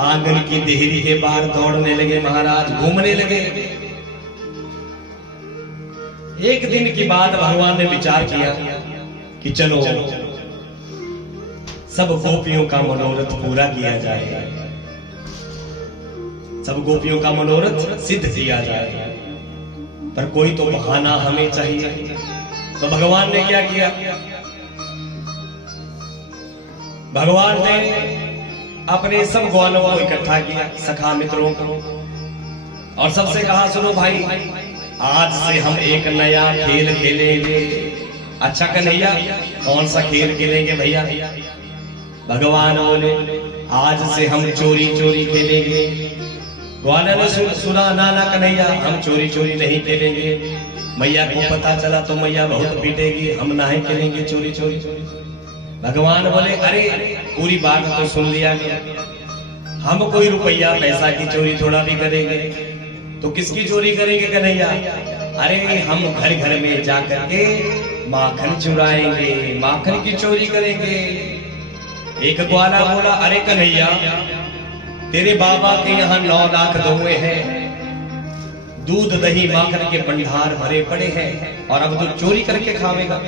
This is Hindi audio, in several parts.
आंगन की देहरी के बाहर दौड़ने लगे महाराज, घूमने लगे। एक दिन की बात भगवान ने विचार किया कि चलो सब गोपियों का मनोरथ पूरा किया जाए, सब गोपियों का मनोरथ सिद्ध किया जाए, पर कोई तो बहाना हमें चाहिए। तो भगवान ने क्या किया, भगवान ने अपने सब ग्वालों को इकट्ठा किया, सखा मित्रों को, और सबसे कहा सुनो भाई, आज से हम एक नया खेल खेलेंगे। अच्छा कन्हैया, कौन सा खेल खेलेंगे भैया? भगवान बोले आज से हम चोरी चोरी खेलेंगे। ग्वाला ने सुना, ना ना कन्हैया, हम चोरी चोरी नहीं खेलेंगे, मैया को पता चला तो मैया बहुत पीटेगी, हम नहीं खेलेंगे चोरी चोरी। भगवान बोले अरे पूरी बात तो सुन लिया गया, हम कोई रुपया पैसा की चोरी थोड़ा भी करेंगे, तो किसकी चोरी करेंगे कन्हैया? अरे हम घर घर में जाकर के माखन चुराएंगे, माखन की चोरी करेंगे। एक ग्वाला बोला अरे कन्हैया, तेरे बाबा के यहाँ 9 लाख गौएं हैं, दूध दही माखन के भंडार भरे पड़े हैं, और अब तू चोरी करके खावेगा?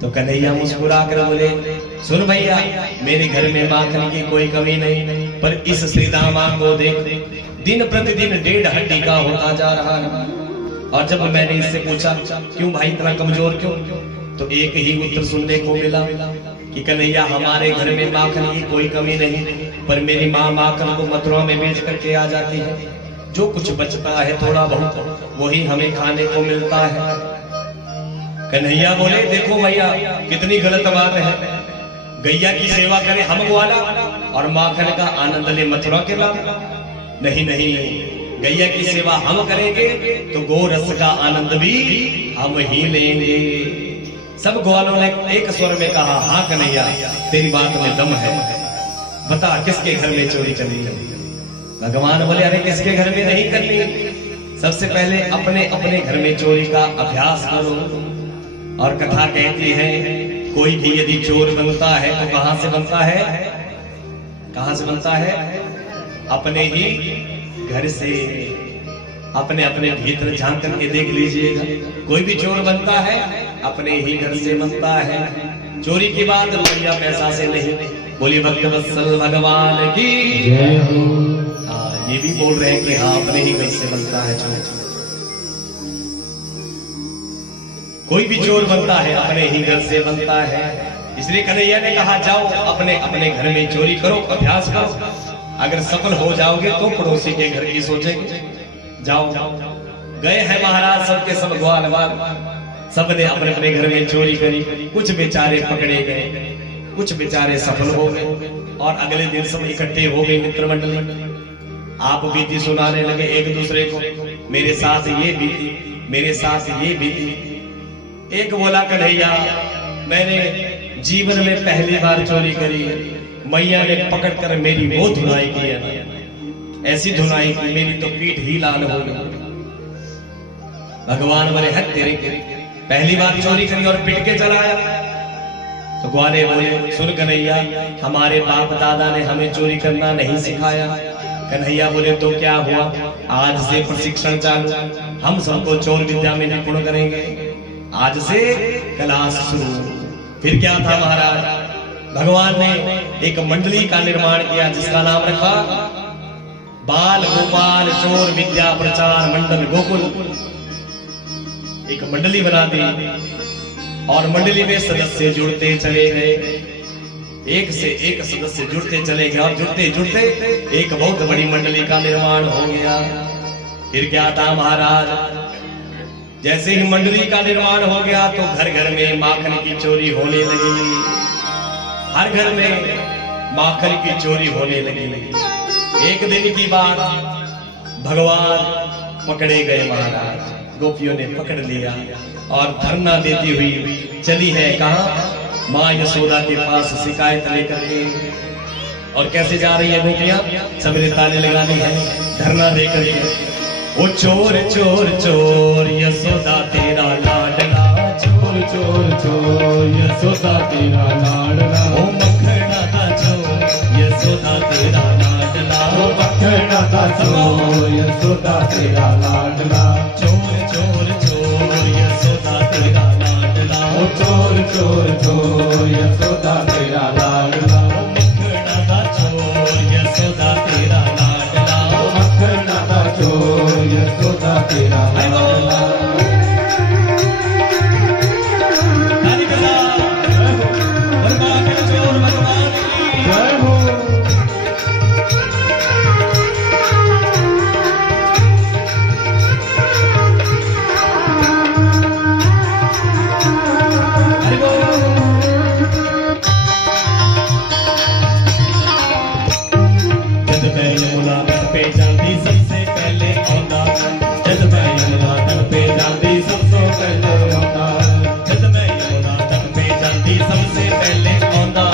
तो कन्हैया मुस्कुरा कर बोले सुन भैया, मेरे घर में माखन की कोई कमी नहीं, पर इस श्रीदामा को देख, दिन प्रतिदिन 1.5 हड्डी का होता जा रहा है। और जब मैंने इससे पूछा क्यों भाई इतना कमजोर क्यों, तो एक ही उत्तर सुनने को मिला कि कन्हैया हमारे घर में माखन की कोई कमी नहीं, पर मेरी माँ माखन को मथुरा में बेच करके आ जाती है, जो कुछ बचता है थोड़ा बहुत वही हमें खाने को मिलता है। कन्हैया बोले देखो भैया कितनी गलत बात है, गैया की सेवा करें हम ग्वाला और माखन का आनंद ले मथुरा के लाल? नहीं नहीं, गैया की सेवा हम करेंगे तो गोरस का आनंद भी हम ही लेंगे। सब ग्वालों ने एक स्वर में कहा हाँ कन्हैया, तेरी बात में दम है, बता किसके घर में चोरी करनी है? भगवान बोले अरे किसके घर में नहीं करनी, सबसे पहले अपने अपने घर में चोरी का अभ्यास करो। और कथा कहती है कोई भी यदि चोर बनता है तो कहां से बनता है? कहां से बनता है? अपने ही घर से। अपने अपने भीतर झांक करके देख लीजिएगा, कोई भी चोर बनता है अपने ही घर से बनता है। चोरी की बात रुपया पैसा से नहीं। बोलिए भक्तवत्सल भगवान की जय हो। ये भी बोल रहे हैं कि हाँ अपने ही घर से बनता है चोर। कोई भी चोर बनता है अपने ही घर से बनता है। इसलिए कन्हैया ने कहा जाओ अपने अपने घर में चोरी करो, अभ्यास करो, अगर सफल हो जाओगे तो पड़ोसी के घर की सोचेंगे। जाओ। गए हैं महाराज सबके सब ग्वाल वाल, सबने अपने अपने घर में चोरी करी। कुछ बेचारे पकड़े गए, कुछ बेचारे सफल हो गए, और अगले दिन सब इकट्ठे हो गए मित्र मंडल। आप बीती सुनाने लगे एक दूसरे को, मेरे साथ ये बीती, मेरे साथ ये बीती। एक बोला कन्हैया मैंने जीवन में पहली बार चोरी करी, मैया ने पकड़कर मेरी वो धुनाई की, ऐसी धुनाई की मेरी तो पीठ ही लाल हो गई। भगवान बोले हट तेरे, पहली बार चोरी करी और पिट के चलाया। तो ग्वाले बोले सुन कन्हैया, हमारे बाप दादा ने हमें चोरी करना नहीं सिखाया। कन्हैया बोले तो क्या हुआ, आज से प्रशिक्षण चालू, हम सबको चोर विद्या में निपुण करेंगे, आज से क्लास शुरू। फिर क्या था महाराज, भगवान ने एक मंडली का निर्माण किया जिसका नाम रखा बाल गोपाल चोर विद्या प्रचार मंडल गोकुल। एक मंडली बना दी और मंडली में सदस्य जुड़ते चले गए, एक से एक सदस्य जुड़ते चले गए, और जुड़ते जुड़ते एक बहुत बड़ी मंडली का निर्माण हो गया। फिर क्या था महाराज, जैसे ही मंडली का निर्माण हो गया तो घर घर में माखन की चोरी होने लगी, हर घर में माखन की चोरी होने लगी। एक दिन की बात, भगवान पकड़े गए महाराज, गोपियों ने पकड़ लिया और धरना देती हुई चली है कहाँ, माँ यशोदा के पास शिकायत लेकर के। और कैसे जा रही है गोपियां, सबने ताली लगानी है, धरना देकर के। ओ चोर चोर चोर यशोदा तेरा लाडला, चोर चोर चोर यशोदा तेरा लाडला, ओ मखना का चोर यशोदा तेरा चोर यशोदा तेरा लाडला। चोर चोर चोर यशोदा तेरा लाडला। ओ चोर चोर चोर यशोदा तेरा लाडला। मखना दा चोर यशोदा तेरा लाडला। मखना दा चोर यशोदा तेरा लाडला। भगवान के चोर भगवान की जय हो। जद मैं यमुना तट पे जाती सबसे पहले आंदा। जद मैं यमुना तट पे जाती सबसे पहले आंदा। जद मैं यमुना तट पे जाती सबसे पहले आंदा।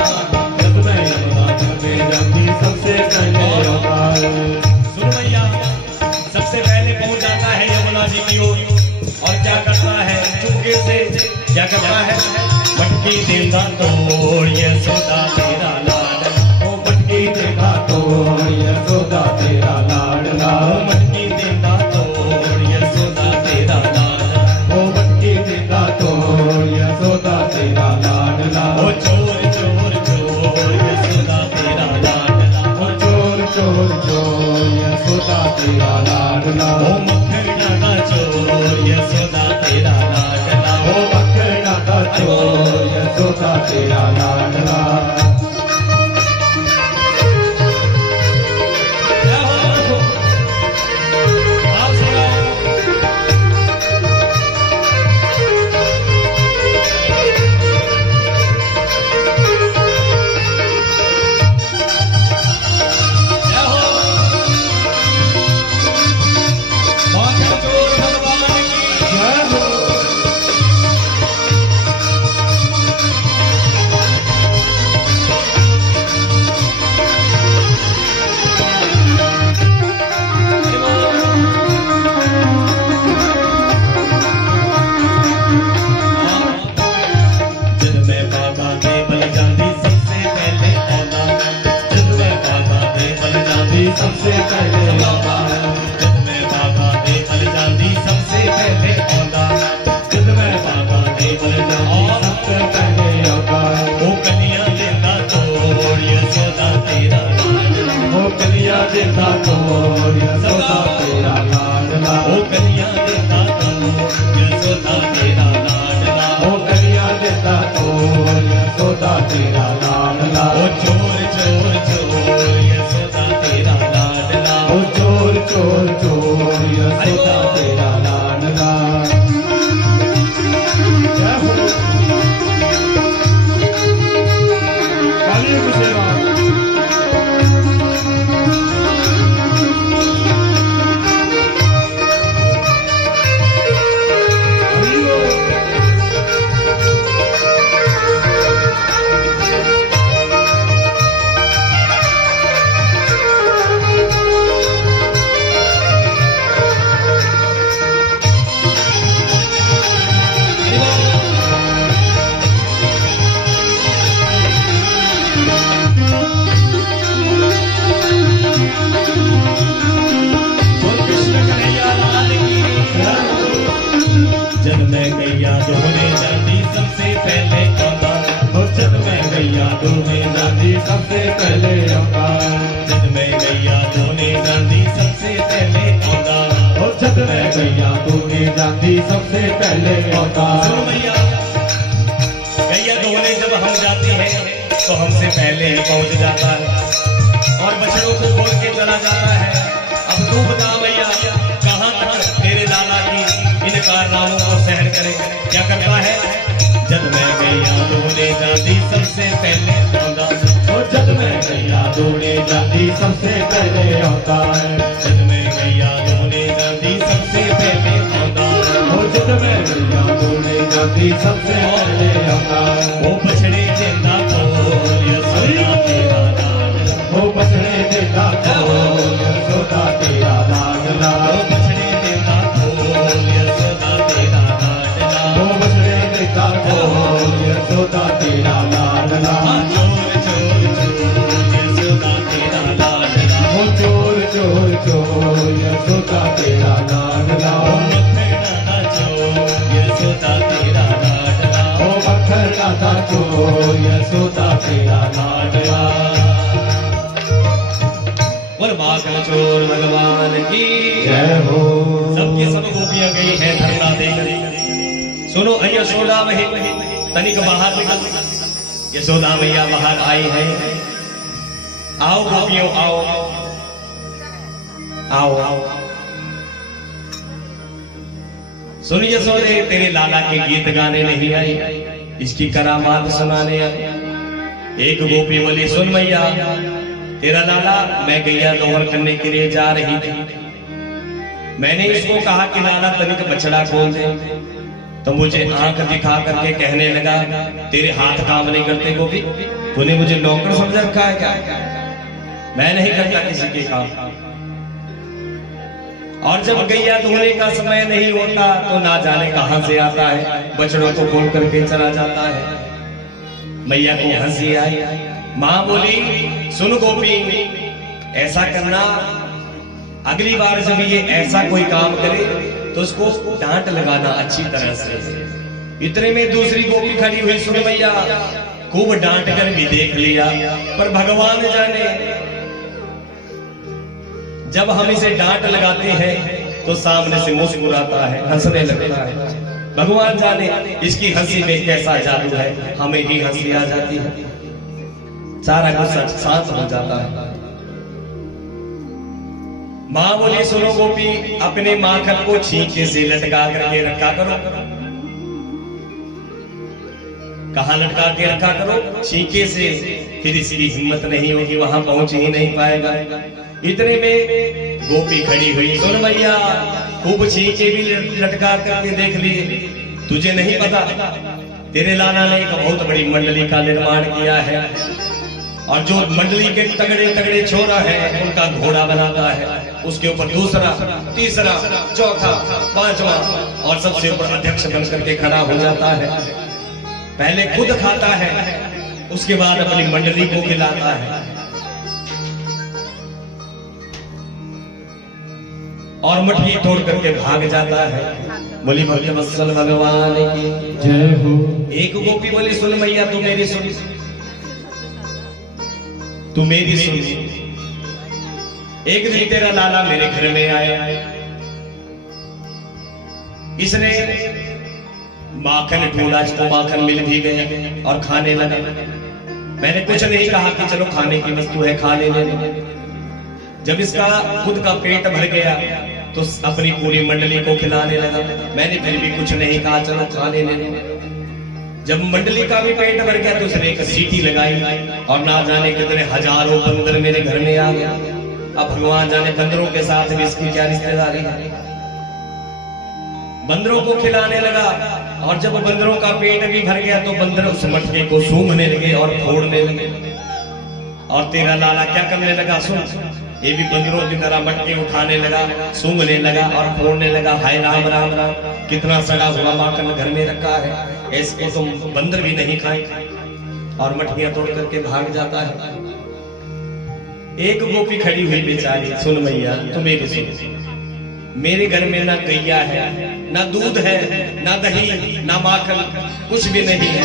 जब मैं यमुना तट पे जाती सबसे पहले आता। सुन भैया, सबसे पहले पहुंच जाता है यमुना जी की ओर और क्या करता है? चुपके से क्या करता है? मटकी देगा तोड़ यशोदा तेरा लाडला। ओ मटकी देगा तोड़ यशोदा तेरा लाडला। मटकी देगा तोड़ यशोदा तेरा लाडला। ओ मटकी देगा तोड़ यशोदा तेरा लाडला। ओ चोर चोर चोर यशोदा तेरा लाडला। ओ चोर चोर चोर यशोदा तेरा लाडला। ओ मखना का चोर यशोदा तेरा लाडला। ओ मखना का चोर यशोदा तेरा लाडला। क्या हो? आप सुनाओ। क्या हो? मखना चोर भगवान की जय हो। जद मैं बाबा दे बल जाती सबसे पहले आंदा। जद मैं बाबा दे बल जाती सबसे पहले आता। जद मैं बाबा दे बल जाती सबसे पहले आंदा। जब मैं बाबा दे बल जाती सबसे पहले आता। ओ कन्या देता तोड़ यशोदा तेरा लाडला। ओ कलिया देता तोड़ यशोदा तेरा लाडला। ओ कन्या देता तोड़ यशोदा तेरा लाडला। ओ कलिया देता तोड़ यशोदा तेरा लाडला। ओ चोर चोर चोर यशोदा तेरा लाडला। ओ चोर चोर चोर यशोदा तेरा लाडला। जय हो। काली गुसेरा। हरि बोल। बोल कृष्ण कन्हैया लाल की। जब मैं गैया दोहरे जाती सबसे पहले आंदा। ओ जब मैं गैया दूने जाती सबसे पहले आता। जब मैं गैया दोने जाती सबसे पहले आंदा। ओ जब मैं गैया दूने जाती सबसे पहले आता। सुनो भैया, गैया दोहने जब हम जाते हैं तो हमसे पहले ही पहुंच जाता है और बछड़ों को खोल के चला जाता है। अब तू बता भैया, कहाँ तक तेरे लाला की इन कारनामों को सहन करे? क्या करता है? जब मैं गैया दोहने जाती सबसे पहले आंदा। ओ जब मैं गैया दूने जाती सबसे पहले आता है। जब मैं गैया दोहने जाती सबसे पहले आंदा। ओ जब मैं गैया दूने जाती सबसे पहले आता है। वो बछड़े देता तोड़ यशोदा तेरा लाडला। ओ बछड़े देता तोड़ यशोदा तेरा लाडला। वो बछड़े देता तोड़ यशोदा तेरा लाडला। ओ बछड़े देता तोड़ यशोदा तेरा लाडला। चोर चोर चोर यशोदा तेरा लाडला। ओ चोर चोर चोर यशोदा तेरा लाडला। बोल माखन चोर भगवान की जय हो। सबकी सब गोपियां गई है धरना देकर। सुनो यशोदा वही तनिक बाहर निकल। यशोदा मैया बाहर आई है। आओ गोपियों आओ आओ आओ। सुन यशोदे तेरे लाला के गीत गाने नहीं आई, इसकी करामात सुनाने आई। एक गोपी बोली सुन मैया तेरा लाला मैं गैया दोहर करने के लिए जा रही थी। मैंने इसको कहा कि लाला तनिक बछड़ा खोल दे, तो मुझे आंख दिखा करके कहने लगा तेरे हाथ काम नहीं करते गोपी, तूने मुझे नौकर समझ रखा है क्या? मैं नहीं करता किसी के काम। और जब गैया धोने का समय नहीं होता तो ना जाने कहां से आता है, बछड़ों को खोल करके चला जाता है। मैया को हंसी आई। मां बोली सुन गोपी ऐसा करना, अगली बार जब ये ऐसा कोई काम करे तो उसको डांट लगाना अच्छी तरह से। इतने में दूसरी गोपी खड़ी हुई। सुन मैया खूब डांट कर भी देख लिया, पर भगवान जाने जब हम इसे डांट लगाते हैं तो सामने से मुस्कुराता है, हंसने लगता है। भगवान जाने इसकी हंसी में कैसा जादू है, हमें ही हंसी आ जाती है, सारा गुस्सा शांत हो जाता है। मां बोली सुनो गोपी अपने माखन को छींके से लटका करके रखा करो। कहां लटका के रखा करो? छींके से, फिर इसकी हिम्मत नहीं होगी, वहां पहुंच ही नहीं पाएगा। इतने में गोपी खड़ी हुई। सुन मैया खूब छींके भी लटका करके देख लिए, तुझे नहीं पता तेरे लाला ने एक बहुत बड़ी मंडली का निर्माण किया है, और जो मंडली के तगड़े तगड़े छोरा है उनका घोड़ा बनाता है, उसके ऊपर दूसरा, तीसरा, चौथा, पांचवा और सबसे ऊपर अध्यक्ष बन करके खड़ा हो जाता है। पहले खुद खाता है, उसके बाद अपनी मंडली को खिलाता है, और मठिए तोड़ करके भाग जाता है। बोली भक्तवत्सल भगवान की जय हो। एक गोपी बोली सुन मैया तू मेरी सुन, तू मेरी सुन। एक दिन तेरा लाला मेरे घर में आया, इसने माखन ढूंढा, इसको माखन मिल भी गया और खाने लगा। मैंने कुछ नहीं कहा कि चलो खाने की वस्तु है खा ले। जब इसका खुद का पेट भर गया तो अपनी पूरी मंडली को खिलाने लगा। मैंने फिर भी कुछ नहीं कहा, चलो खा ले। जब मंडली का भी पेट भर गया तो उसने एक सीटी लगाई, और ना जाने कितने हजारों बंदर मेरे घर में आ गया। अब भगवान जाने बंदरों के साथ भी इसकी क्या रिश्तेदारी है। बंदरों को खिलाने लगा, और जब बंदरों का पेट भी भर गया तो बंदर उस मटके को सूंघने लगे और फोड़ने लगे। और तेरा लाला क्या करने लगा? सुन, ये भी बंदरों की तरह मटके उठाने लगा, सूंघने लगा और फोड़ने लगा। हाय राम राम राम, कितना सड़ा हुआ माखन घर में रखा है, इसको तुम बंदर भी नहीं खाए। और मटकियां तोड़ करके भाग जाता है। एक गोपी खड़ी हुई बेचारी। सुन मैया तुम मेरी सुन, मेरे घर में ना गैया है, ना दूध है, ना दही, ना माखन, कुछ भी नहीं है।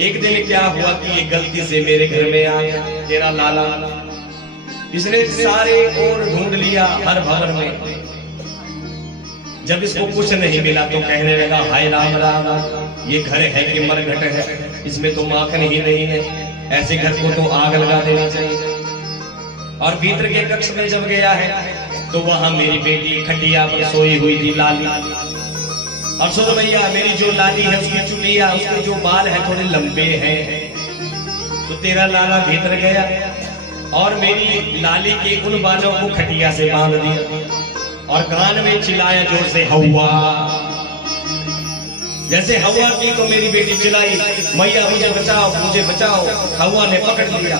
एक दिन क्या हुआ कि ये गलती से मेरे घर में आ गया तेरा लाला। इसने सारे ओर ढूंढ लिया हर भवन में। जब इसको कुछ नहीं मिला तो कहने लगा हाय राम राम, ये घर है कि मरघट है, इसमें तो माखन ही नहीं है, ऐसे घर को तो आग लगा देनी चाहिए। और भीतर के कक्ष में जब गया है तो वहां मेरी बेटी खटिया पर सोई हुई थी लाली। और सुनो भैया मेरी जो लाली है उसकी चुलिया, उसके जो बाल है थोड़े लंबे हैं। तो तेरा लाला भीतर गया और मेरी लाली के उन बालों को खटिया से बांध दिया और कान में चिल्लाया जोर से हवा। जैसे हवा की तो मेरी बेटी चिल्लाई मैया मुझे बचाओ, मुझे बचाओ। हवा ने पकड़ लिया,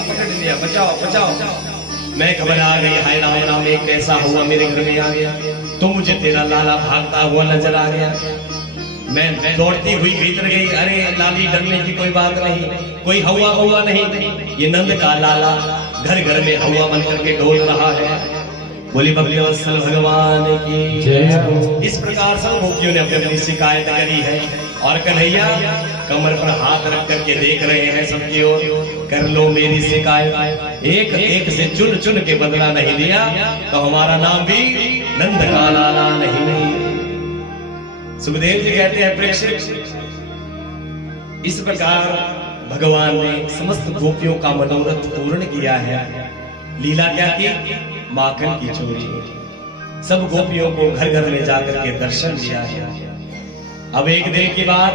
बचाओ बचाओ। मैं घबरा गई, हाय राम राम, एक कैसा हुआ मेरे घर में आ गया। तो मुझे तेरा लाला भागता हुआ नजर आ गया। मैं दौड़ती हुई भीतर गई। अरे लाली डरने की कोई बात नहीं, कोई हवा हुआ नहीं, ये नंद का लाला घर घर में हवा बन करके डोल रहा है। बोली भक्तवत्सल भगवान की जय हो। इस प्रकार सब गोपियों ने अपनी शिकायत करी है। और कन्हैया कमर पर हाथ रख करके देख रहे हैं सबकी ओर। कर लो मेरी शिकायत, एक एक से चुन चुन के बदला नहीं लिया तो हमारा नाम भी नंद का लाला नहीं। सुखदेव जी कहते हैं प्रेक्षक, इस प्रकार भगवान ने समस्त गोपियों का मनोरथ पूर्ण किया है। लीला क्या की? माखन की चोरी। सब गोपियों को घर घर में जाकर के दर्शन दिया है। अब एक दिन की बात,